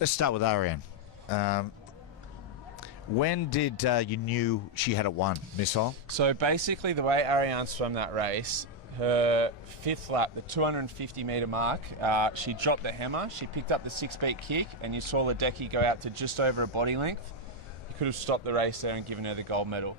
Let's start with Ariarne. When did you knew she had it won, Missile? So basically the way Ariarne swam that race, her fifth lap, the 250 metre mark, she dropped the hammer, she picked up the 6-beat kick, and you saw Ledecky go out to just over a body length. You could have stopped the race there and given her the gold medal.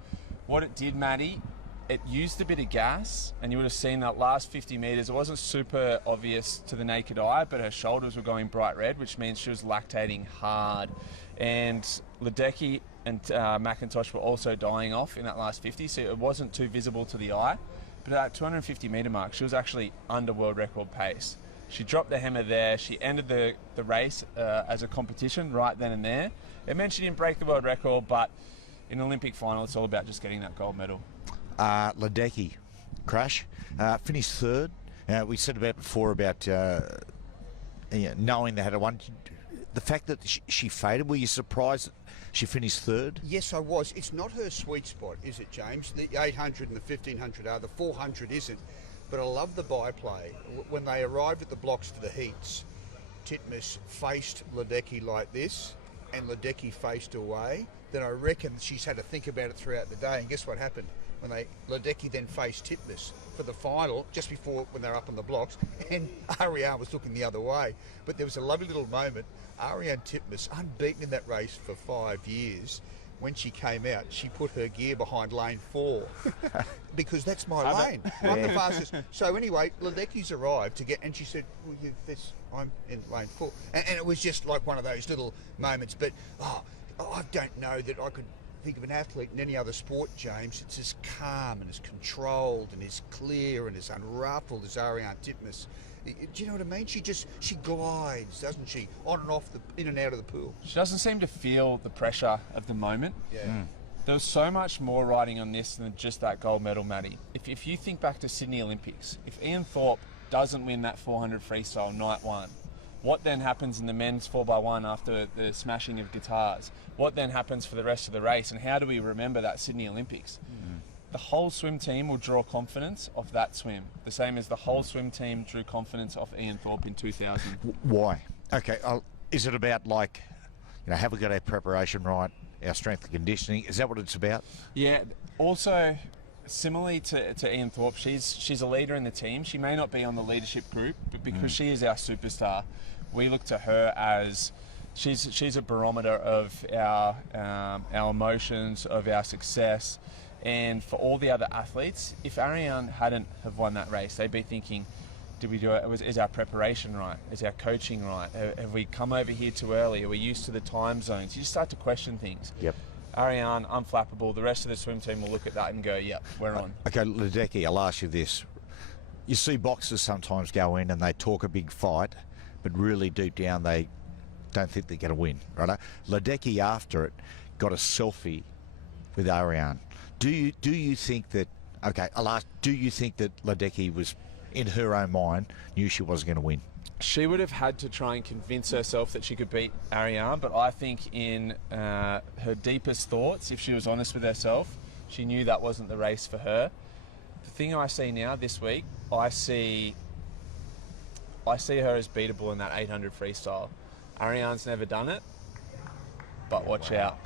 What it did, Matty, it used a bit of gas, and you would have seen that last 50 metres. It wasn't super obvious to the naked eye, but her shoulders were going bright red, which means she was lactating hard. And Ledecky and McIntosh were also dying off in that last 50, so it wasn't too visible to the eye. But at that 250 metre mark, she was actually under world record pace. She dropped the hammer there. She ended the race as a competition right then and there. It meant she didn't break the world record, but in an Olympic final, it's all about just getting that gold medal. Ledecky, crash, finished third. We said about before about knowing they had a one. The fact that she faded, were you surprised that she finished third? Yes, I was. It's not her sweet spot, is it, James? The 800 and the 1500 are. The 400 isn't. But I love the byplay. When they arrived at the blocks for the heats, Titmus faced Ledecky like this, and Ledecky faced away. Then I reckon she's had to think about it throughout the day. And guess what happened? When Ledecky then faced Titmus for the final, just before when they're up on the blocks, and Ariarne was looking the other way. But there was a lovely little moment. Ariarne Titmus, unbeaten in that race for 5 years, when she came out, she put her gear behind lane 4 because that's my lane. I'm the fastest. So anyway, Ledecky's arrived to get, and she said, "Well, I'm in lane 4," and it was just like one of those little moments. But I don't know that I could think of an athlete in any other sport, James. It's as calm and as controlled and as clear and as unruffled as Ariarne Titmus. Do you know what I mean? She glides, doesn't she? On and off, in and out of the pool. She doesn't seem to feel the pressure of the moment. Yeah. There was so much more riding on this than just that gold medal, Matty. If you think back to Sydney Olympics, if Ian Thorpe doesn't win that 400 freestyle night one, what then happens in the men's 4x1 after the smashing of guitars? What then happens for the rest of the race? And how do we remember that Sydney Olympics? The whole swim team will draw confidence off that swim, the same as the whole swim team drew confidence off Ian Thorpe in 2000. Why? Okay, is it about have we got our preparation right, our strength and conditioning? Is that what it's about? Yeah. Also, similarly to Ian Thorpe, she's a leader in the team. She may not be on the leadership group, but because she is our superstar, we look to her as she's a barometer of our emotions, of our success. And for all the other athletes, if Ariarne hadn't have won that race, they'd be thinking, did we do it? Is our preparation right? Is our coaching right? Have we come over here too early? Are we used to the time zones? You just start to question things. Yep. Ariarne, unflappable. The rest of the swim team will look at that and go, yep, we're on. Okay, Ledecky, I'll ask you this. You see boxers sometimes go in and they talk a big fight, but really deep down they don't think they're going to win, right? Ledecky, after it, got a selfie with Ariarne. Do you think that, okay, I'll ask, do you think that Ledecky was, in her own mind, knew she wasn't going to win? She would have had to try and convince herself that she could beat Ariarne, but I think in her deepest thoughts, if she was honest with herself, she knew that wasn't the race for her. The thing I see now this week, I see her as beatable in that 800 freestyle. Ariarne's never done it, but watch out.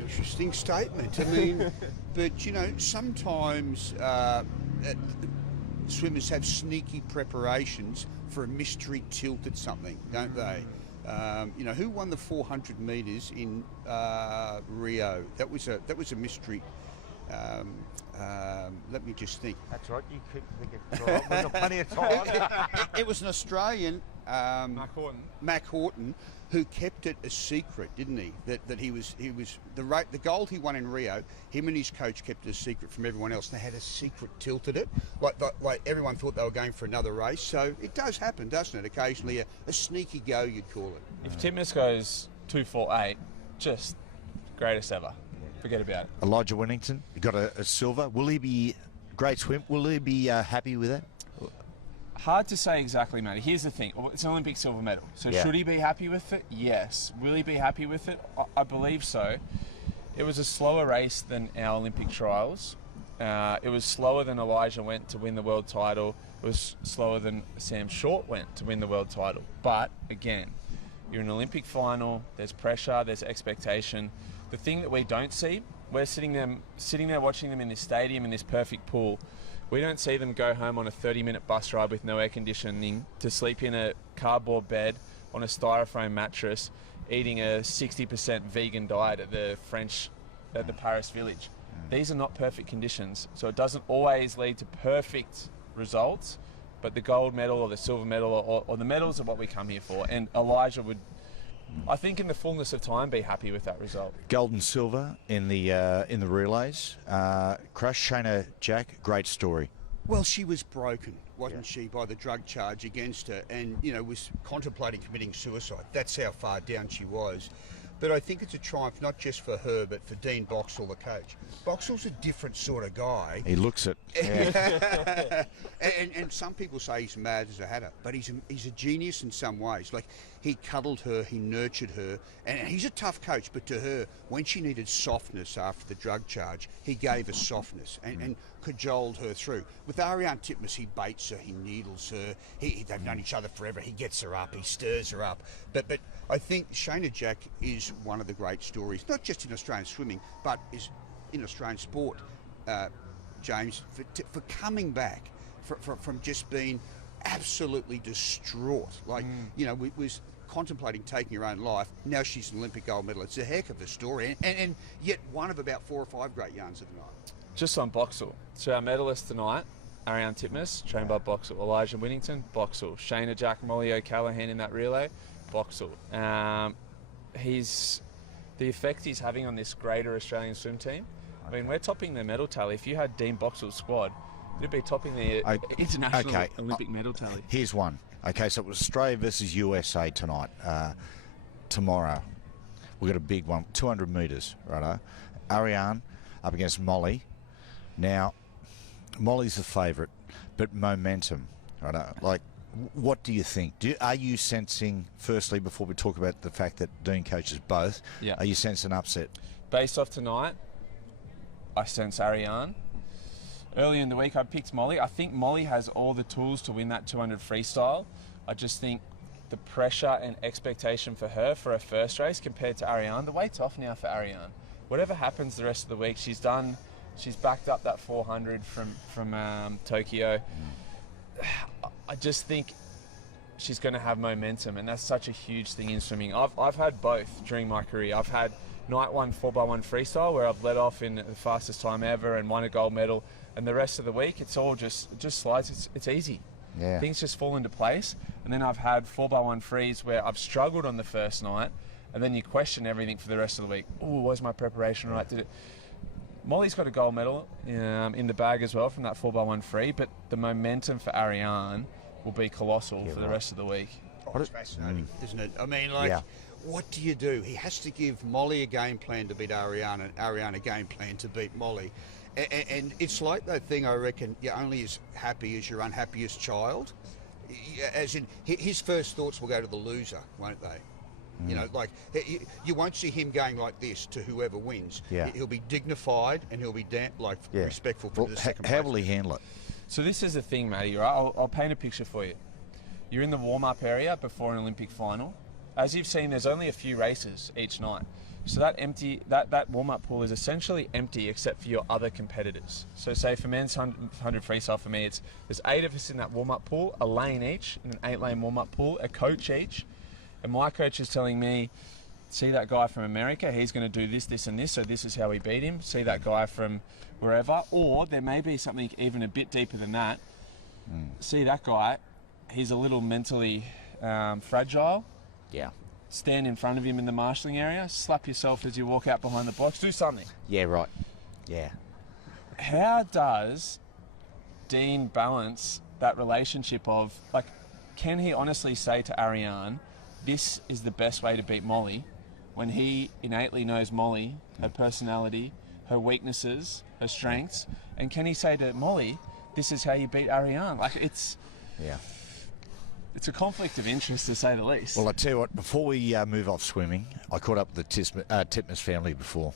Interesting statement. I mean, but sometimes swimmers have sneaky preparations for a mystery tilt at something, don't they? Who won the 400 metres in Rio? That was a mystery. Let me just think. That's right. You keep thinking. We've got plenty of time. It was an Australian, Mac Horton, who kept it a secret, didn't he? That he was the gold he won in Rio. Him and his coach kept it a secret from everyone else. They had a secret tilt at it, like everyone thought they were going for another race. So it does happen, doesn't it? Occasionally, a sneaky go, you'd call it. If Titmus goes 2:48, just greatest ever. Forget about it. Elijah Winnington, he got a silver. Will he be great swim? Will he be happy with that? Hard to say exactly, Matty. Here's the thing. It's an Olympic silver medal. So should he be happy with it? Yes. Will he be happy with it? I believe so. It was a slower race than our Olympic trials. It was slower than Elijah went to win the world title. It was slower than Sam Short went to win the world title. But, again, You're in an Olympic final. There's pressure. There's expectation. The thing that we don't see, we're sitting there watching them in this stadium in this perfect pool. We don't see them go home on a 30-minute bus ride with no air conditioning to sleep in a cardboard bed on a styrofoam mattress, eating a 60% vegan diet at the Paris Village. These are not perfect conditions, so it doesn't always lead to perfect results, but the gold medal or the silver medal or the medals are what we come here for. And Elijah would, I think, in the fullness of time, be happy with that result. Gold and silver in the relays. Crush Shayna Jack, great story. Well, she was broken, wasn't she, by the drug charge against her, and was contemplating committing suicide. That's how far down she was. But I think it's a triumph not just for her, but for Dean Boxall, the coach. Boxall's a different sort of guy. He looks it. Yeah. and some people say he's mad as a hatter, but he's a genius in some ways. Like, he cuddled her, he nurtured her, and he's a tough coach, but to her, when she needed softness after the drug charge, he gave her softness and cajoled her through. With Ariarne Titmus, he baits her, he needles her, they've known each other forever, he gets her up, he stirs her up. But I think Shayna Jack is one of the great stories, not just in Australian swimming, but is in Australian sport, James, for coming back from just being absolutely distraught. Like, was contemplating taking her own life. Now she's an Olympic gold medal. It's a heck of a story, and yet one of about 4 or 5 great yarns of the night. Just on Boxall. So our medalists tonight, Ariarne Titmus, trained by Boxall. Elijah Winnington, Boxall. Shayna Jack, Molly O'Callaghan in that relay, Boxall. The effect he's having on this greater Australian swim team. I mean, we're topping the medal tally. If you had Dean Boxall's squad, you'd be topping the international Olympic medal tally. Here's one. Okay, so it was Australia versus USA tonight. Tomorrow, we've got a big one, 200 metres, righto? Ariarne up against Molly. Now, Molly's the favourite, but momentum, righto? Like, what do you think? Are you sensing, firstly, before we talk about the fact that Dean coaches both, are you sensing upset? Based off tonight, I sense Ariarne. Earlier in the week, I picked Molly. I think Molly has all the tools to win that 200 freestyle. I just think the pressure and expectation for her for her first race compared to Ariarne, the weight's off now for Ariarne. Whatever happens the rest of the week, she's backed up that 400 from Tokyo. I just think she's going to have momentum, and that's such a huge thing in swimming. I've had both during my career. I've had night one 4x1 freestyle where I've led off in the fastest time ever and won a gold medal, and the rest of the week it just slides. It's easy. Yeah. Things just fall into place. And then I've had 4x1 frees where I've struggled on the first night, and then you question everything for the rest of the week. Oh, was my preparation right? Did it? Molly's got a gold medal in the bag as well from that 4x1 free, but the momentum for Ariarne will be colossal for the rest of the week. Oh, it's fascinating, isn't it? I mean, what do you do? He has to give Molly a game plan to beat Ariarne and Ariarne a game plan to beat Molly. And it's like that thing, I reckon, you're only as happy as your unhappiest child. As in, his first thoughts will go to the loser, won't they? You know, like, you won't see him going like this to whoever wins. Yeah. He'll be dignified and he'll be respectful for the second place. How will he handle it? So this is the thing, Matty, right? I'll paint a picture for you. You're in the warm-up area before an Olympic final. As you've seen, there's only a few races each night. So that warm-up pool is essentially empty except for your other competitors. So say for men's 100 freestyle, for me, there's 8 of us in that warm-up pool, a lane each, in an 8-lane warm-up pool, a coach each. And my coach is telling me, see that guy from America, he's going to do this, this and this, so this is how we beat him. See that guy from wherever. Or there may be something even a bit deeper than that. See that guy, he's a little mentally fragile. Yeah. Stand in front of him in the marshalling area, slap yourself as you walk out behind the box, do something. Yeah, right. Yeah. How does Dean balance that relationship of, like, can he honestly say to Ariarne, this is the best way to beat Molly, when he innately knows Molly, her personality, her weaknesses, her strengths, and can he say to Molly, this is how you beat Ariarne? Like, it's a conflict of interest, to say the least. Well, I tell you what, before we move off swimming, I caught up with the Titmus family before.